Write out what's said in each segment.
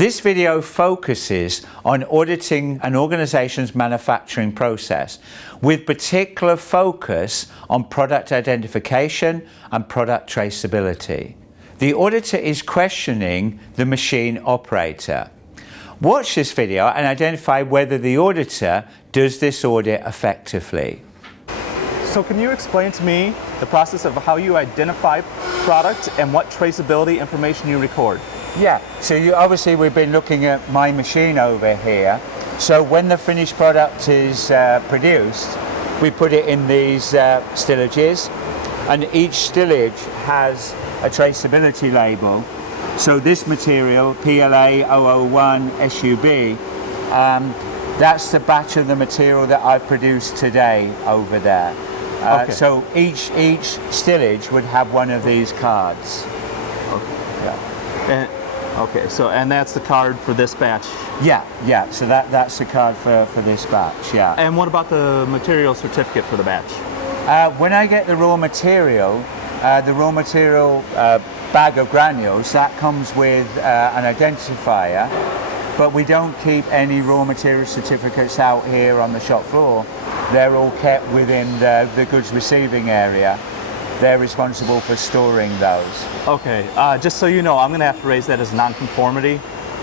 This video focuses on auditing an organization's manufacturing process with particular focus on product identification and product traceability. The auditor is questioning the machine operator. Watch this video and identify whether the auditor does this audit effectively. So can you explain to me the process of how you identify product and what traceability information you record? Yeah, so obviously we've been looking at my machine over here. So when the finished product is produced, we put it in these stillages, and each stillage has a traceability label. So this material, PLA 001 SUB, that's the batch of the material that I've produced today over there. Okay. So each stillage would have one of these cards. Okay. Yeah. And that's the card for this batch? Yeah. So that's the card for this batch, yeah. And what about the material certificate for the batch? When I get the raw material bag of granules, that comes with an identifier, but we don't keep any raw material certificates out here on the shop floor. They're all kept within the goods receiving area. They're responsible for storing those. Okay, just so you know, I'm going to have to raise that as non-conformity.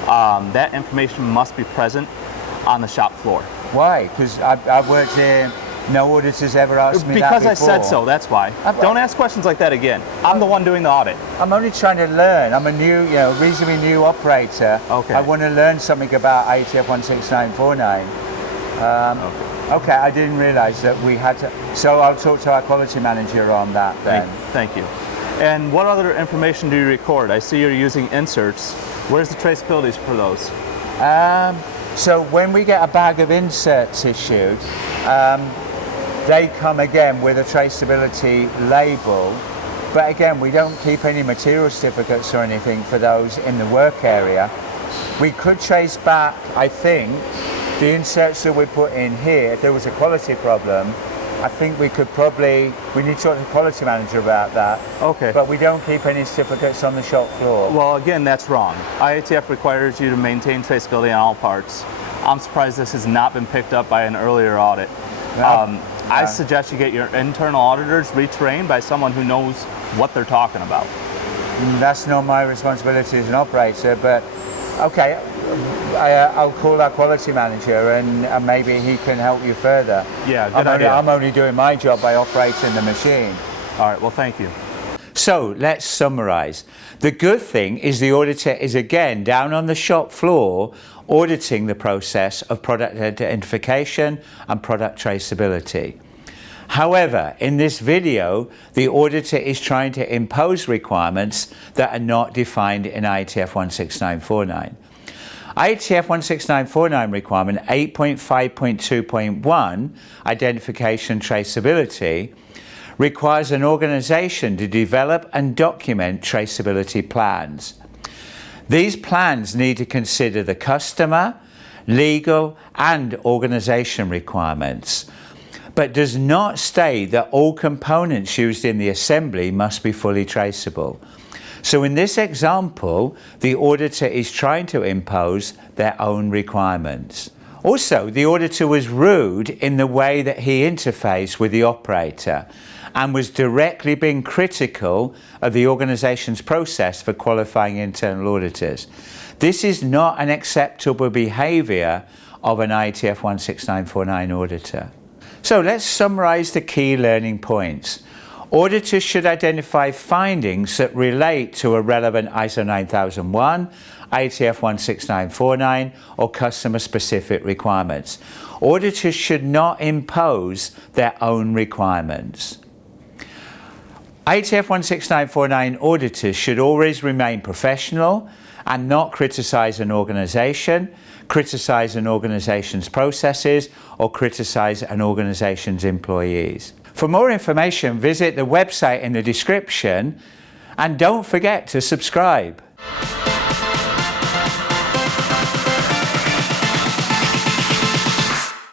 That information must be present on the shop floor. Why? Because I've worked here, no auditors ever asked me that before. Because I said so, that's why. Don't ask questions like that again. I'm the one doing the audit. I'm only trying to learn. I'm a new, reasonably new operator. Okay. I want to learn something about IATF 16949. Okay, I didn't realize that we had to, so I'll talk to our quality manager on that then. Thank you. And what other information do you record? I see you're using inserts. Where's the traceabilities for those? So when we get a bag of inserts issued, they come again with a traceability label, but again, we don't keep any material certificates or anything for those in the work area. We could trace back, I think, the inserts that we put in here. If there was a quality problem, I think we need to talk to the quality manager about that. Okay. But we don't keep any certificates on the shop floor. Well, again, that's wrong. IATF requires you to maintain traceability on all parts. I'm surprised this has not been picked up by an earlier audit. I suggest you get your internal auditors retrained by someone who knows what they're talking about. That's not my responsibility as an operator, but okay. I'll call our quality manager and maybe he can help you further. Yeah, good idea. I'm only doing my job by operating the machine. All right, well, thank you. So let's summarize. The good thing is the auditor is again down on the shop floor auditing the process of product identification and product traceability. However, in this video, the auditor is trying to impose requirements that are not defined in IATF 16949. IATF 16949 requirement 8.5.2.1, identification traceability, requires an organization to develop and document traceability plans. These plans need to consider the customer, legal, and organization requirements, but does not state that all components used in the assembly must be fully traceable. So in this example, the auditor is trying to impose their own requirements. Also, the auditor was rude in the way that he interfaced with the operator and was directly being critical of the organization's process for qualifying internal auditors. This is not an acceptable behavior of an IATF 16949 auditor. So let's summarize the key learning points. Auditors should identify findings that relate to a relevant ISO 9001, IATF 16949, or customer-specific requirements. Auditors should not impose their own requirements. IATF 16949 auditors should always remain professional and not criticize an organization, criticize an organization's processes, or criticize an organization's employees. For more information, visit the website in the description and don't forget to subscribe.